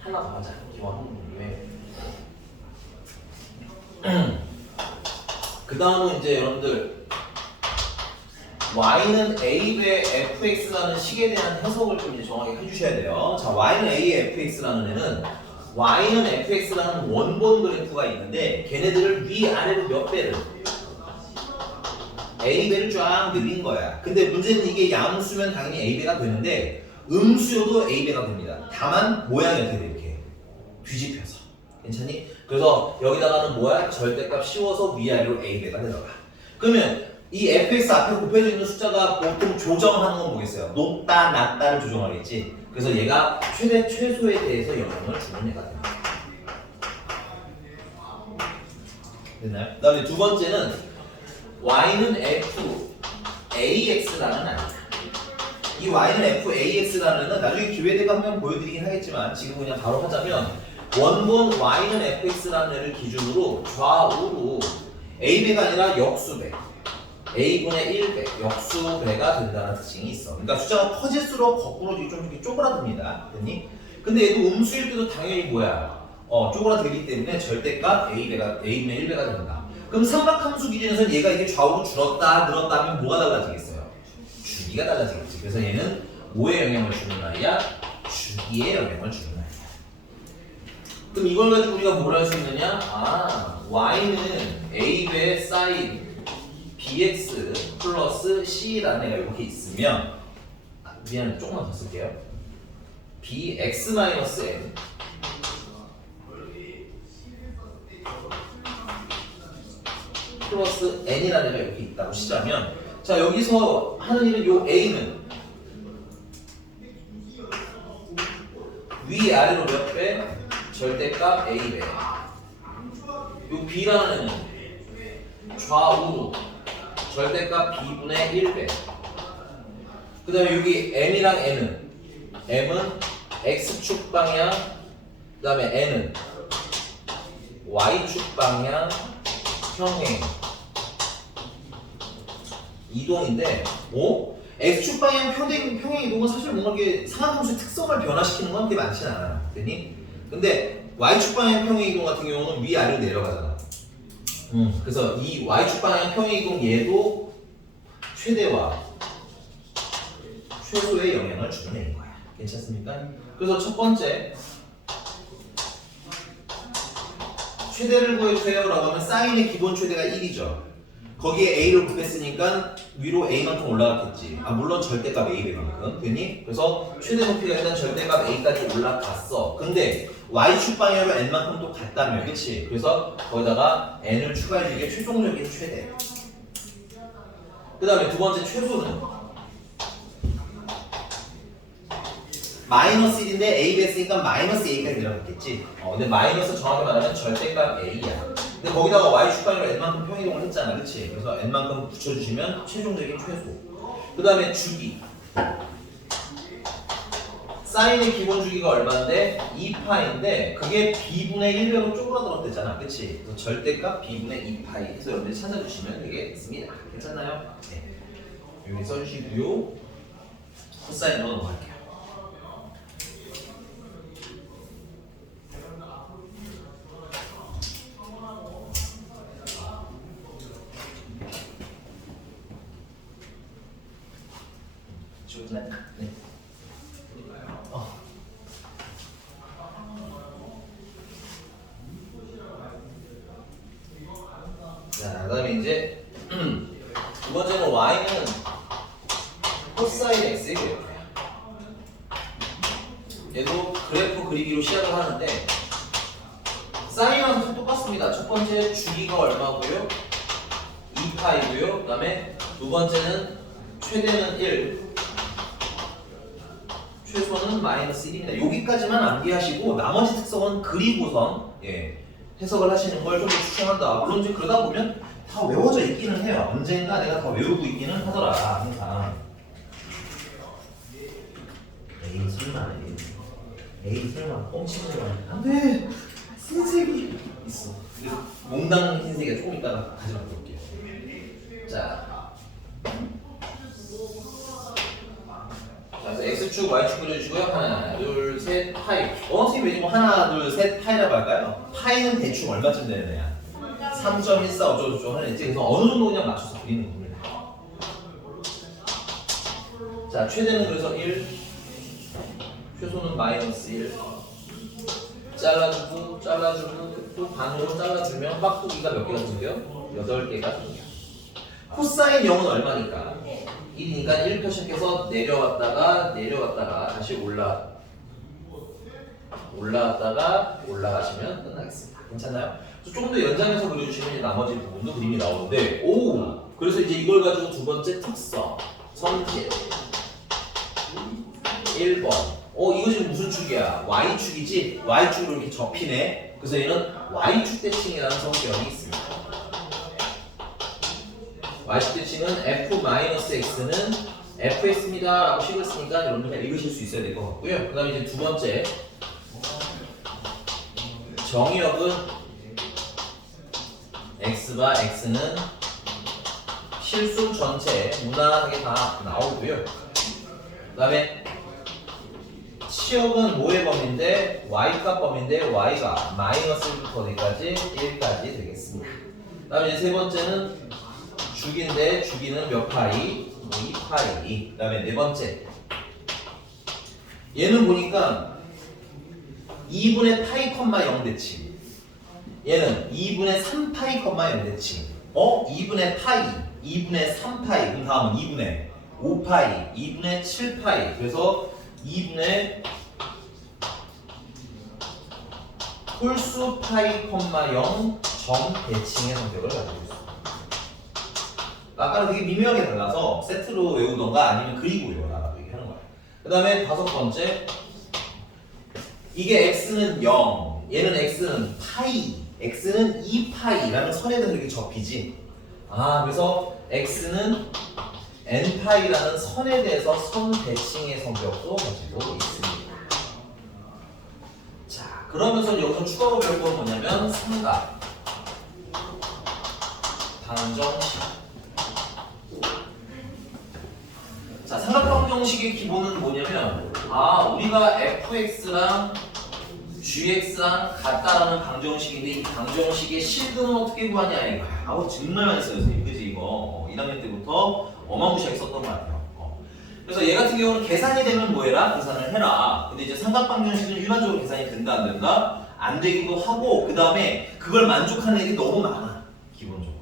하나 더 하자. 기왕 왜? 그 다음은 이제 여러분들 y는 a배 fx라는 식에 대한 해석을 좀 이제 정확히 해주셔야 돼요. 자, y는 a의 fx라는 애는 y는 fx라는 원본 그래프가 있는데 걔네들을 위아래로 몇 배를 a배를 쫙 늘린 거야. 근데 문제는 이게 양수면 당연히 a배가 되는데 음수여도 a배가 됩니다. 다만 모양이 어떻게 돼? 이렇게 뒤집혀서. 괜찮니? 그래서 여기다가는 뭐야? 절대값 씌워서 위아래로 a배가 들어가. 그러면 이 fx 앞에 곱해져 있는 숫자가 보통 조정하는 건 뭐겠어요? 높다, 낮다를 조정하겠지. 그래서 얘가 최대, 최소에 대해서 영향을 주는 애가 됩니다. 됐나요? 그 다음에 두 번째는 y는 f ax라는 아이야. 이 y는 f ax라는 애는 나중에 기회 되면 한번 보여드리긴 하겠지만 지금 그냥 바로 하자면 원본 y는 fx라는 애를 기준으로 좌우로 a배가 아니라 역수배 a분의 1배 역수배가 된다는 특징이 있어. 그러니까 숫자가 커질수록 거꾸로 좀 이렇게 쪼그라듭니다. 됐니? 근데 얘도 음수일 때도 당연히 뭐야? 쪼그라들기 때문에 절대값 a분의 1배가 된다. 그럼 삼각함수 기준에서는 얘가 이게 좌우로 줄었다 늘었다 하면 뭐가 달라지겠어요? 주기가 달라지겠지. 그래서 얘는 뭐에 영향을 주는 말이야? 주기에 영향을 주는 말이야. 그럼 이걸 가지고 우리가 뭘 할 수 있느냐? y는 a배 사인 bx 플러스 c라는 애가 이렇게 있으면 미안해 조금만 더 쓸게요. bx 마이너스 n 플러스 n이라는 애가 이렇게 있다고 치자면 자 여기서 하는 일은 요 a는 위아래로 몇 배? 절대값 a배. 요 b라는 애는 좌우로 절대값 b분의 1배. 그 다음에 여기 m이랑 n은 m은 x축 방향 그 다음에 n은 y축 방향 평행 이동인데 x축 방향 평행 이동은 사실 뭔가 이게 상하함수의 특성을 변화시키는 건 그렇게 많지는 않아요. 됐니? 근데 y축 방향 평행 이동 같은 경우는 위아래로 내려가잖아. 그래서 이 y축 방향 평행 이동 얘도 최대와 최소의 영향을 주는 애인 거야. 괜찮습니까? 그래서 첫 번째 최대를 구해주세요 라고 하면 사인의 기본 최대가 1이죠. 거기에 a를 곱했으니까 위로 a만큼 올라갔겠지. 물론 절대값 a배만큼 됐니? 그래서 최대 높이가 일단 절대값 a까지 올라갔어. 근데 y축 방향으로 n만큼 또 갔다며, 그치? 그래서 거기다가 n을 추가해주는 게 최종적인 최대. 그 다음에 두 번째 최소는 마이너스 1인데 a 뺐으니까 마이너스 a까지 내려갔겠지. 근데 마이너스 정확히 말하면 절대값 a야. 근데 거기다가 y축 방향으로 n만큼 평이동을 했잖아, 그치? 그래서 n만큼 붙여주시면 최종적인 최소. 그 다음에 주기 사인의 기본 주기가 얼마인데 2파인데 그게 b분의 1로 쪼그라들었댔잖아, 그치? 그래서 절대값 b분의 2파이 해서 여러분들이 찾아주시면 되겠습니다. 괜찮나요? 네. 여기 써주시고요. 코사인으로 넘어갈게요. 네. 자, 그다음에 이제 두 번째는 y는 코사인 x예요. 얘도 그래프 그리기로 시작을 하는데 사인이랑 사실 똑같습니다. 첫 번째 주기가 얼마고요? 2파이고요. 그다음에 두 번째는 최대는 1, 최소는 마이너스 1입니다. 여기까지만 암기하시고 나머지 특성은 그리고선 해석을 하시는 걸 좀 추천한다. 물론 이제 그러다 보면 다 외워져 있기는 해요. 언젠가 내가 다 외우고 있기는 하더라. 항상. 에이 설마 에이 설마 뻥치는 거 아니야? 안돼. 흰색이 있어. 몽당 흰색이 조금 이따가 가져가 볼게요. 자. 그래서 x축, y축 그려주시고요. 하나, 둘, 셋, 파이. 선생님 왜 지금 하나, 둘, 셋, 파이라고 할까요? 파이는 대충 얼마쯤 되는 애야? 3.14 어쩌고저쩌고 하는 애지. 그래서 어느 정도 그냥 맞춰서 그리는 겁니다. 자, 최대는 그래서 1, 최소는 마이너스 1. 잘라주고, 또 반으로 잘라주면 빡두기가 몇 개가 생겨요? 8개가 생겨요. 코사인 0은 얼마니까? 1이니까 1표 시작해서 내려왔다가 다시 올라왔다가 올라가시면 끝나겠습니다. 괜찮나요? 조금 더 연장해서 그려주시면 이제 나머지 부분도 그림이 나오는데 그래서 이제 이걸 가지고 두 번째 특성 선택 1번 이거 지금 무슨 축이야? Y축이지? Y축으로 이렇게 접히네. 그래서 얘는 Y축 대칭이라는 성격이 있습니다. Y축 대칭은 f-x는 fx입니다 라고 식을 쓰니까 여러분들 읽으실 수 있어야 될 것 같고요. 그 다음에 이제 두 번째 정의역은 x바 x는 실수 전체 무난하게 다 나오고요. 그 다음에 치역은 뭐의 범위인데 y값 범위인데 y가 마이너스 1부터 어디까지? 1까지 되겠습니다. 그 다음에 이제 세 번째는 주기인데 주기는 몇 파이? 2파이. 그 다음에 네 번째 얘는 보니까 2분의 파이 컴마 0 대칭 얘는 2분의 3파이 컴마 0 대칭 2분의 파이 2분의 3파이 그럼 다음은 2분의 5파이 2분의 7파이 그래서 2분의 홀수 파이 컴마 0 점 대칭의 성격을 가지고 있습니다. 아까는 되게 미묘하게 달라서 세트로 외우던가 아니면 그리고 외워라 얘기하는 거야. 그 다음에 다섯 번째 이게 x는 0 얘는 x는 파이 x는 2파이라는 선에 대해서 이렇게 접히지. 그래서 x는 n파이라는 선에 대해서 선 대칭의 성격도 가지고 있습니다. 자, 그러면서 여기서 추가로 배울 건 뭐냐면 삼각 방정식. 자, 삼각방정식의 기본은 뭐냐면 우리가 fx랑 gx랑 같다라는 방정식인데 이 방정식의 실근은 어떻게 구하냐 이거. 정말 많이 써요 선생님. 그치 이거 1학년 때부터 어마무시하게 썼던 것 같아요. 그래서 얘 같은 경우는 계산이 되면 뭐 해라? 계산을 해라. 근데 이제 삼각방정식은 일반적으로 계산이 된다 안 된다? 안 되기도 하고 그 다음에 그걸 만족하는 애들이 너무 많아 기본적으로.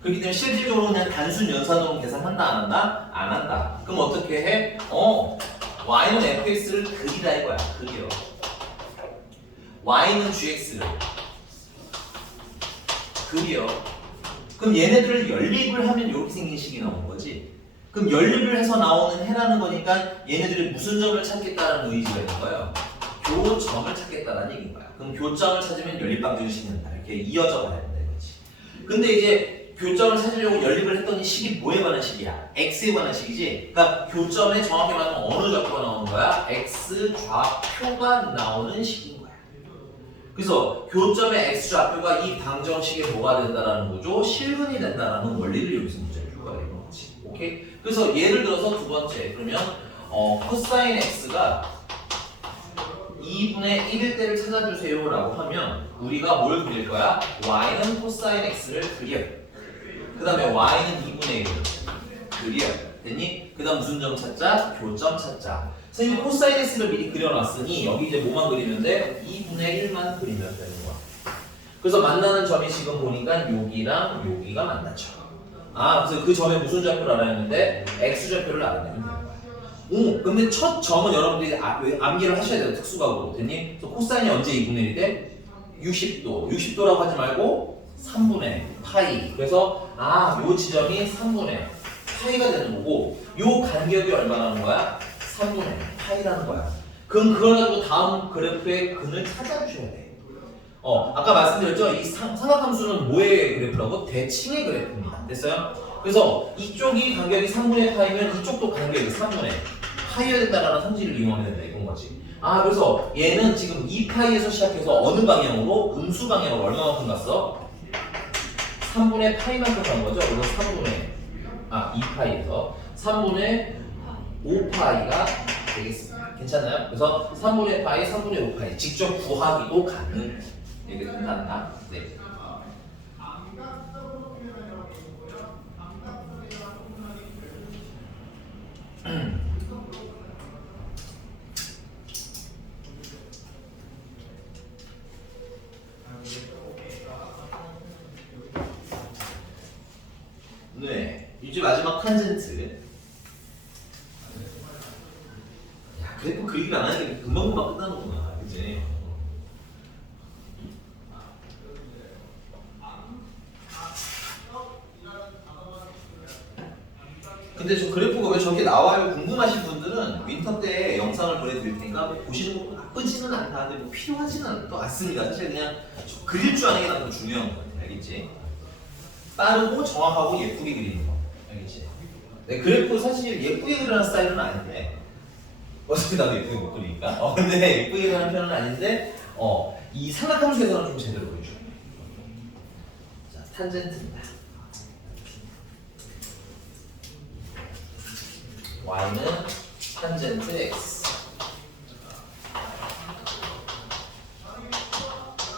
그렇기 때문에 실질적으로 그냥 단순 연산으로 계산한다 안 한다? 안 한다. 그럼 어떻게 해? y는 fx를 그리라 이거야. 그려. y는 gx를 그려. 그럼 얘네들을 연립을 하면 이렇게 생긴 식이 나오는 거지. 그럼 연립을 해서 나오는 해라는 거니까 얘네들이 무슨 점을 찾겠다는 의지가 있는 거예요. 교점을 찾겠다는 얘기인 거야. 그럼 교점을 찾으면 연립방정식이 된다. 이렇게 이어져 가야 된다 이거지. 근데 이제 교점을 찾으려고 연립을 했더니 식이 뭐에 관한 식이야? x에 관한 식이지? 그러니까 교점에 정확히 말하면 어느 좌표가 나오는 거야? x 좌표가 나오는 식인 거야. 그래서 교점의 x 좌표가 이 방정식에 뭐가 된다라는 거죠? 실근이 된다라는 원리를 여기서 문제를 줄 거야. 이런 거지. 오케이? 그래서 예를 들어서 두 번째 그러면 코사인 x가 2분의 1일 때를 찾아주세요 라고 하면 우리가 뭘 그릴 거야? y는 코사인 x를 그려. 그 다음에 y는 2분의 1을 그려. 됐니? 그 다음 무슨 점 찾자? 교점 찾자. 선생님이 코사인 x를 미리 그려놨으니 여기 이제 뭐만 그리면 돼? 2분의 1만 그리면 되는 거야. 그래서 만나는 점이 지금 보니까 여기랑 여기가 만나죠. 아, 그래서 그 점에 무슨 좌표를 알아야 하는데 x 좌표를 알아내면 되는 거야. 오, 근데 첫 점은 여러분들이 암기를 하셔야 돼요. 특수각으로. 됐니? 그래서 코사인이 언제 2분의 1이 돼? 60도. 60도라고 하지 말고 3분의 파이. 그래서 요 지점이 3분의 파이가 되는 거고 요 간격이 얼마나 하는 거야? 3분의 파이라는 거야. 그럼 그걸 가지고 다음 그래프의 근을 찾아주셔야 돼. 아까 말씀드렸죠? 이 삼각함수는 뭐의 그래프라고? 대칭의 그래프입니다. 됐어요? 그래서 이쪽이 간격이 3분의 파이면 이쪽도 간격이 3분의 파이여야 된다라는 성질을 이용하면 된다 이건 거지. 그래서 얘는 지금 2파이에서 시작해서 어느 방향으로? 음수 방향으로 얼마만큼 갔어? 3분의 파이만큼 간 거죠. 그래서 2파이에서 3분의 5파이가 되겠습니다. 괜찮아요? 그래서 3분의 파이, 3분의 5파이 직접 구하기도 가능. 이게 된단다. 네. 네, 이제 마지막 탄젠트. 야, 그래프 그리기를 안 하니까 금방금방 끝나는구나, 그치? 근데 저 그래프가 왜 저렇게 나와요? 궁금하신 분들은 윈터 때 영상을 보내드릴 테니까 뭐 보시는 거 나쁘지는 않다. 근데 뭐 필요하지는 또 않습니다. 사실 그냥 그릴 줄 아는 게 더 중요한 것 같아. 알겠지? 빠르고 정확하고 예쁘게 그리는 거. 알겠지? 네, 그래프 사실 예쁘게 그리는 스타일은 아닌데 어차피 나도 예쁘게 못 그리니까. 근데 예쁘게 그리는 편은 아닌데 이 삼각함수에서는 좀 제대로 그려줘. 자, 탄젠트입니다. y는 탄젠트 x.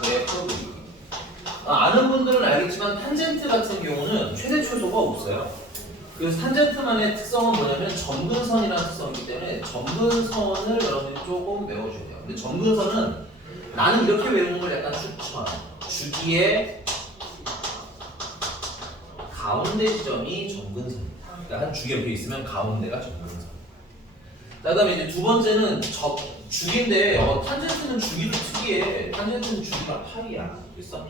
그래프 그리기. 아는 분들은 알겠지만 탄젠트 같은 경우는 최대 최소가 없어요. 그래서 탄젠트만의 특성은 뭐냐면 점근선이라는 특성이기 때문에 점근선을 여러분들이 조금 외워줘야 돼요. 근데 점근선은 나는 이렇게 외우는 걸 약간 추천. 주기의 가운데 지점이 점근선입니다. 그러니까 한 주기 옆에 있으면 가운데가 점근선. 자, 그다음에 이제 두 번째는 주기인데 탄젠트는 주기도 특이해. 탄젠트는 주기가 파이야. 됐어?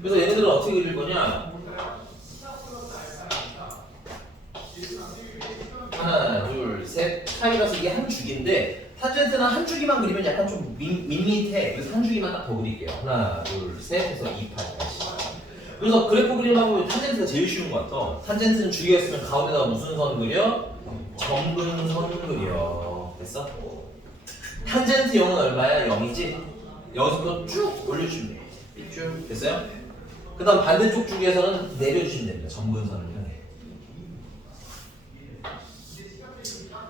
그래서 얘네들은 어떻게 그릴 거냐? 하나, 둘, 셋, 파이라서 이게 한 주기인데 탄젠트는 한 주기만 그리면 약간 좀 밋밋해. 그래서 한 주기만 딱 더 그릴게요. 하나, 둘, 셋 해서 2파이까지. 그래서 그래프 그림하고 탄젠트가 제일 쉬운 것 같아. 탄젠트는 주기가 있으면 가운데다가 무슨 선 그려? 점근선 그려. 됐어? 탄젠트 0은 얼마야? 0이지? 여기서 쭉 올려주면 돼. 쭉. 됐어요? 그 다음 반대쪽 주기에서는 내려주시면 됩니다. 점근선을 향해.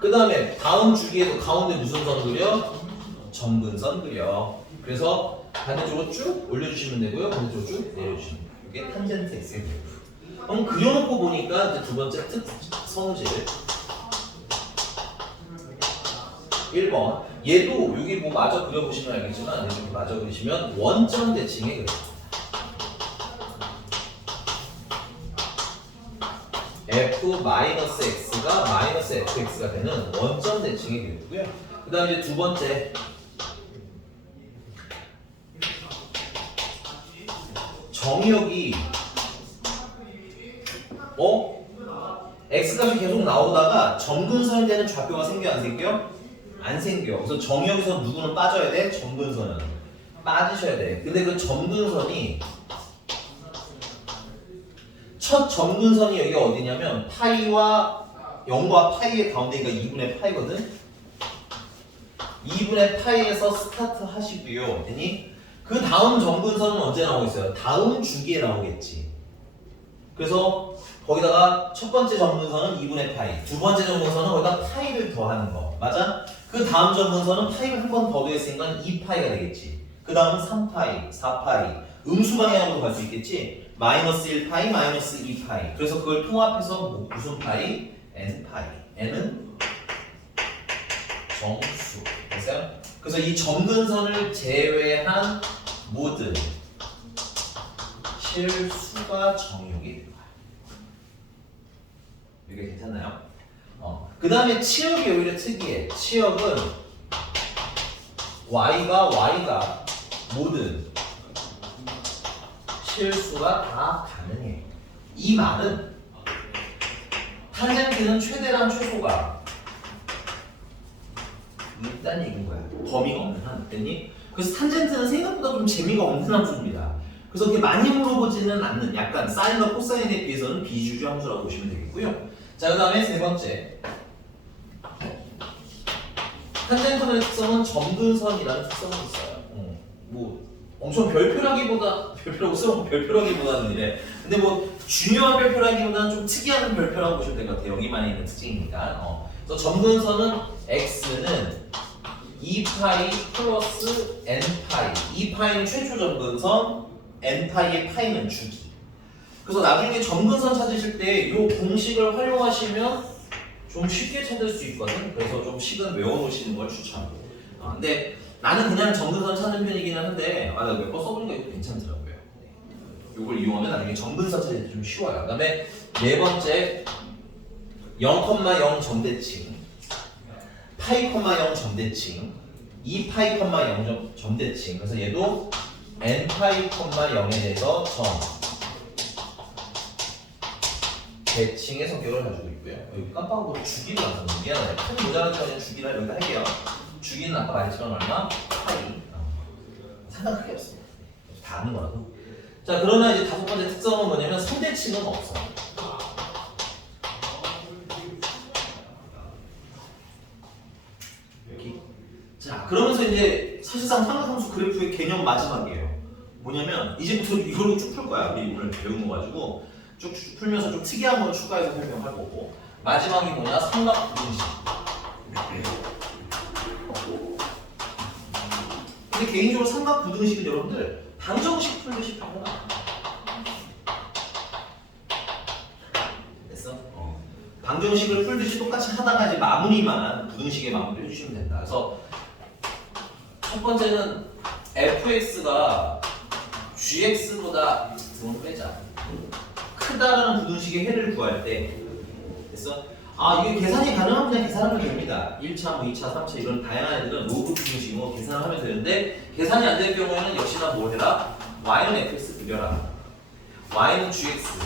그 다음에 다음 주기에도 가운데 무슨 선 그려? 점근선 그려. 그래서 반대쪽으로 쭉 올려주시면 되고요. 반대쪽으로 쭉 내려주시면 돼요. 이게 탄젠트 x의 그래프. 그럼 그려놓고 보니까 이제 두 번째 성질 1번. 얘도 여기 뭐 마저 그려보시면 알겠지만 이렇게 마저 그리시면 원점 대칭의 그래프. f-x가 마이너스 fx가 되는 원점 대칭의 그래프고요. 그 다음 이제 두 번째 정역이 x값이 계속 나오다가 점근선이 되는 좌표가 생겨 안 생겨? 안 생겨. 그래서 정역에서 누구는 빠져야 돼? 점근선은 빠지셔야 돼. 근데 그 점근선이 첫 점근선이 여기가 어디냐면 파이와 0과 파이의 가운데가 2분의 파이거든. 2분의 파이에서 스타트 하시고요. 됐니? 그 다음 점근선은 언제 나오고 있어요? 다음 주기에 나오겠지. 그래서 거기다가 첫 번째 점근선은 2분의 파이, 두 번째 점근선은 거기다 파이를 더하는 거. 맞아? 그 다음 점근선은 파이를 한 번 더 더했으니까 2파이가 되겠지. 그 다음은 3파이, 4파이, 음수 방향으로 갈 수 있겠지. 마이너스 1파이, 마이너스 2파이. 그래서 그걸 통합해서 무슨 파이? n파이. n은 정수. 됐어요? 그래서 이 점근선을 제외한 모든 실수가 정육이 돼요. 이게 괜찮나요? 그 다음에 치역이 오히려 특이해. 치역은 y가 모든 실수가 다 가능해. 이 말은 탄젠트는 최대랑 최소가 있다는 얘기인 거야. 범위가 없는 한. 됐니? 그래서 탄젠트는 생각보다 좀 재미가 없는 함수입니다. 그래서 그렇게 많이 물어보지는 않는, 약간 사인과 코사인에 비해서는 비주류 함수라고 보시면 되겠고요. 자, 그 다음에 세 번째, 탄젠트의 특성은 점근선이라는 특성이 있어요. 뭐 엄청 별표라기보다는 이래. 근데 뭐 중요한 별표라기보다는 좀 특이한 별표라고 보시면 될 것 같아요. 여기만 있는 특징이니까. 그래서 점근선은 x는 2파이 플러스 n파이. 2파이는 최초 점근선, n파이의 파이는 주기. 그래서 나중에 점근선 찾으실 때 이 공식을 활용하시면 좀 쉽게 찾을 수 있거든. 그래서 좀 식은 외워놓으시는 걸 추천하고. 근데 나는 그냥 점근선 찾는 편이기는 한데 나 몇 번 써보니까 이거 괜찮더라고요. 네. 이걸 이용하면 나중에 점근선 찾을 때 좀 쉬워요. 그 다음에 네 번째 0,0 점대칭, 파이, 0 점대칭, 2파이, 0 점대칭. 그래서 얘도 n파이, 0에 대해서 대칭의 성격을 가지고 있고요. 여기 깜빡으로 주기를 나왔는데 미안해요. 큰 모자라서 그냥 주기를 여기다 할게요. 주기는 아까 말했지만 얼마? 파이. 상당 크게 없습니다. 다 아는 거라도. 자, 그러면 이제 다섯 번째 특성은 뭐냐면 선대칭은 없어. 여기. 자, 그러면서 이제 사실상 삼각함수 그래프의 개념 마지막이에요. 뭐냐면 이제부터 이걸로 쭉 풀 거야. 우리 오늘 배운 거 가지고. 쭉쭉 풀면서 좀 특이한 걸 추가해서 설명할 거고 마지막이 뭐냐? 삼각 부등식. 근데 개인적으로 삼각 부등식은 여러분들 방정식 풀듯이 풀거나 됐어? 방정식을 풀듯이 똑같이 하다가 이제 마무리만 부등식의 마무리를 해주시면 된다. 그래서 첫 번째는 fx가 gx보다 좀 빼자. 크다라는 부등식의 해를 구할 때 됐어? 이게 계산이 가능하면 그냥 계산하면 됩니다. 1차, 뭐 2차, 3차 이런 다양한 애들은 로그 부등식으로 계산을 하면 되는데 계산이 안 될 경우에는 역시나 뭘 해라? y는 fx 그려라. y는 gx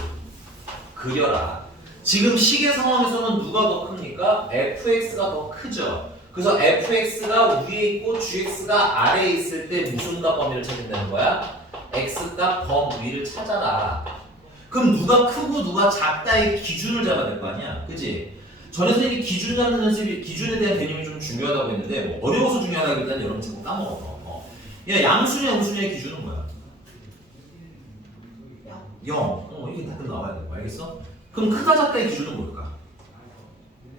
그려라. 지금 식의 상황에서는 누가 더 큽니까? fx가 더 크죠. 그래서 fx가 위에 있고 gx가 아래에 있을 때 무슨 값 범위를 찾는다는 거야? x값 범 위를 찾아라. 그럼 누가 크고 누가 작다의 기준을 잡아야 될 거 아니야? 그치? 전에 선생님이 기준 잡는 연습이, 기준에 대한 개념이 좀 중요하다고 했는데 뭐 어려워서 중요하다기보다는 여러분 자꾸 까먹어. 야, 양수냐 음수냐의 기준은 뭐야? 0. 이게 다 나와야 돼. 알겠어? 그럼 크다 작다의 기준은 뭘까?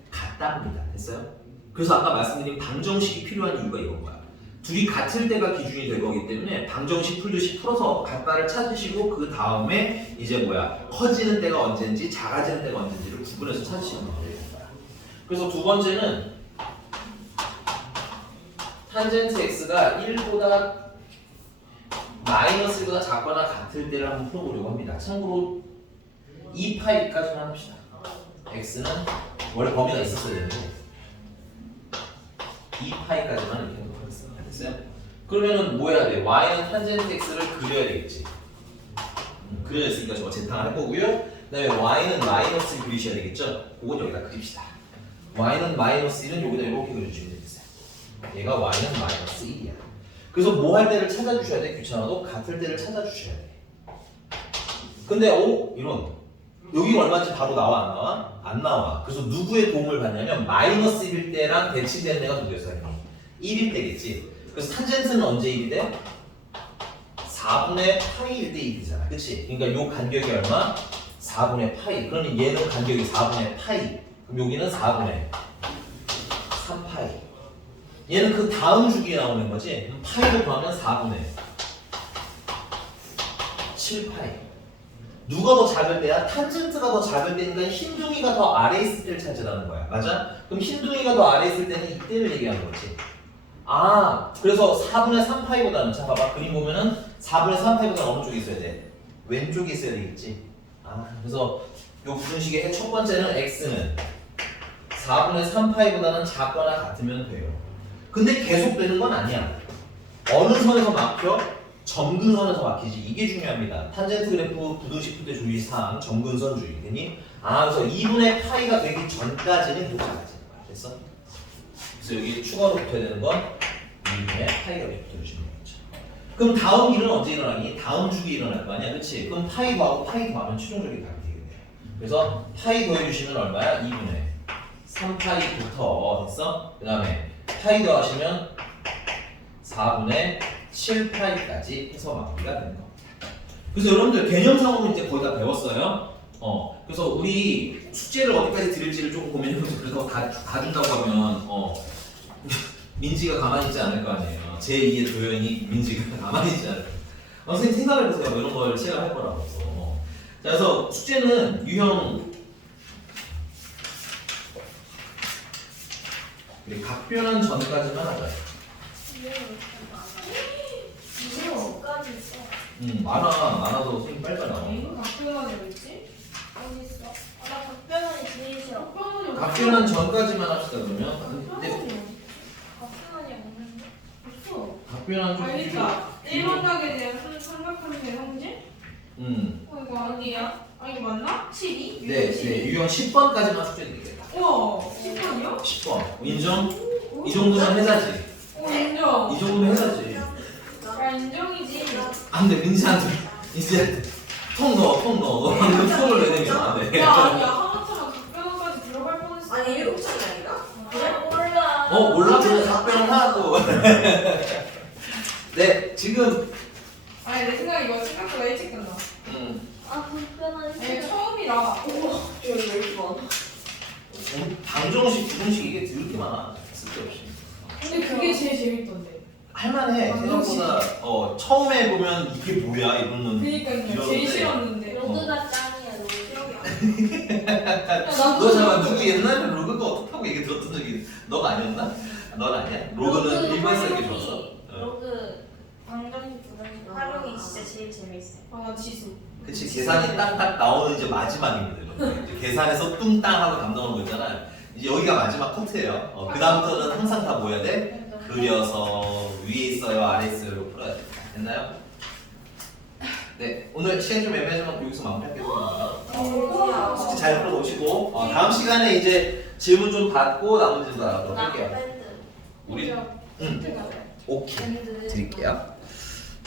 같답니다. 됐어요? 그래서 아까 말씀드린 방정식이 필요한 이유가 이건 거야. 둘이 같을 때가 기준이 될 거기 때문에 방정식 풀듯이 풀어서 같다를 찾으시고 그 다음에 이제 뭐야 커지는 때가 언제인지 작아지는 때가 언제인지를 구분해서 찾으시면 되는 거야. 그래서 두 번째는 탄젠트 x가 1보다 마이너스 1보다 작거나 같을 때를 한번 풀어보려고 합니다. 참고로 2파이까지만 합시다. x는 원래 범위가 있었어야 되는데 2파이까지만 이렇게 하도록 하겠습니다. 됐어요? 그러면은 뭐 해야 돼? y는 탄젠트 x를 그려야 되겠지. 그려졌으니까 저거 재탕을 할 거고요. 그 다음에 y는 마이너스 1 그리셔야 되겠죠? 그건 여기다 그립시다. y는 마이너스 1은 여기다 이렇게 그려주시면 되겠어요. 얘가 y는 마이너스 1이야. 그래서 뭐 할 때를 찾아주셔야 돼. 귀찮아도 같을 때를 찾아주셔야 돼. 근데 이런 여기가 얼마인지 바로 나와 안 나와? 안 나와. 그래서 누구의 도움을 받냐면 마이너스 1일 때랑 대칭되는 애가 누구였어요? 1일 때겠지. 그래서 탄젠트는 언제 1이 돼? 4분의 파이 1대 1이잖아. 그치? 그러니까 요 간격이 얼마? 4분의 파이. 그러면 얘는 간격이 4분의 파이. 그럼 여기는 4분의 3파이. 얘는 그 다음 주기에 나오는 거지. 그럼 파이를 더하면 4분의 7파이. 누가 더 작을 때야? 탄젠트가 더 작을 때니까 흰둥이가 더 아래에 있을 때를 찾으라는 거야. 맞아? 그럼 흰둥이가 더 아래에 있을 때는 이때를 얘기하는 거지. 아, 그래서 4분의 3파이보다는, 자 봐봐, 그림 보면은 4분의 3파이보다는 어느 쪽에 있어야 돼? 왼쪽에 있어야 되겠지. 아, 그래서 요 부등식의 첫 번째는 x는 4분의 3파이보다는 작거나 같으면 돼요. 근데 계속 되는 건 아니야. 어느 선에서 막혀? 점근선에서 막히지. 이게 중요합니다. 탄젠트 그래프 부등식 푸대 주의사항 점근선주의. 되니? 아, 그래서 2분의 파이가 되기 전까지는 이렇게 가지는 거야. 됐어? 그래서 여기 추가로 붙어야 되는 건 2분의 파이가 이렇게 붙어주시면 되겠죠. 그럼 다음 일은 언제 일어나니? 다음 주기 일어날 거 아니야, 그렇지? 그럼 파이 더하고 파이 더하면 최종적인 답이 되겠네요. 그래서 파이 더해주시면 얼마야? 2분의 3파이부터 됐어? 그 다음에 파이 더하시면 4분의 7파이까지 해서 마무리가 되는 겁니다. 그래서 여러분들 개념상으로 이제 거의 다 배웠어요. 그래서 우리 숙제를 어디까지 드릴지를 조금 고민해보죠. 그래서 다 준다고 하면 민지가 가만히 있지 않을 거 아니에요. 제2의 도연이 민지가 가만히 있지 않을 거예요. 선생님 생각해보세요. 이런 걸 체험할 거라고. 자, 그래서 숙제는 유형 우리 각변한 전까지만 하자. 이게 뭐까지 있어? 많아도 선생님 빨리빨리 나와. 이거 각별하게 왜 있지? 어디 있어? 나 박변환이 제일 싫어. 각변한 전까지만 합시다 그러면. 근데 박변환이 없는데? 없어. 각변한 좀 알겠다. 일반각에 대한 삼각형의 성질? 이거 아니야? 아니 맞나? 12? 네, 유형 10번까지만 숙제 드릴게요. 우와 10번이요? 10번. 인정? 이 정도면 해자지. 오 인정. 이 정도면 해자지. 야 인정이지. 안돼, 민지한테 이제 통 넣어. 너 방금 통을 내내면 안 돼. 야 아니야 하마터면 각별까지 들어갈 뻔했어. 아니 7장이 아니라? 몰라. 몰라? 그럼 각변은 하나도. 네, 지금 아니 내 생각에 이거 생각보다 일찍 끝나. 아 박변환이 아니 싫어. 처음이라. 여기 왜 이렇게 많아? 방정식, 부정식 이게 들게 많아. 쓸데없이. 근데 그게 제일 재밌던데. 할만해. 생각보다 처음에 보면 이게 뭐야 이러는. 그니까요. 이러는데. 제일 싫었는데. 로그가 짱이야 로그. 야, 너 잠깐 누구 옛날에 로그가 어떻다고 얘기 들었던 적이 너가 아니었나? 넌 아니야? 로그는 일본에서 이렇게 줬어. 로그 방정식 부정식 활용이 진짜 제일 재밌어. 아 지수. 그치, 계산이 딱딱 나오는 이제 마지막입니다. 여러분. 이제 계산에서 뚱땅 하고 감당하는 거 있잖아. 이제 여기가 마지막 커트예요. 그 다음부터는 항상 다 뭐 해야 돼? 그려서 위에 있어요, 아래 있어요, 이렇게 풀어야 돼. 됐나요? 네, 오늘 시간 좀 애매하지만 여기서 마무리하겠습니다. 숙제 잘 풀어놓으시고 다음 시간에 이제 질문 좀 받고 나머지 질문 알아보도록 할게요. 밴드. 우리 오케이 드릴게요.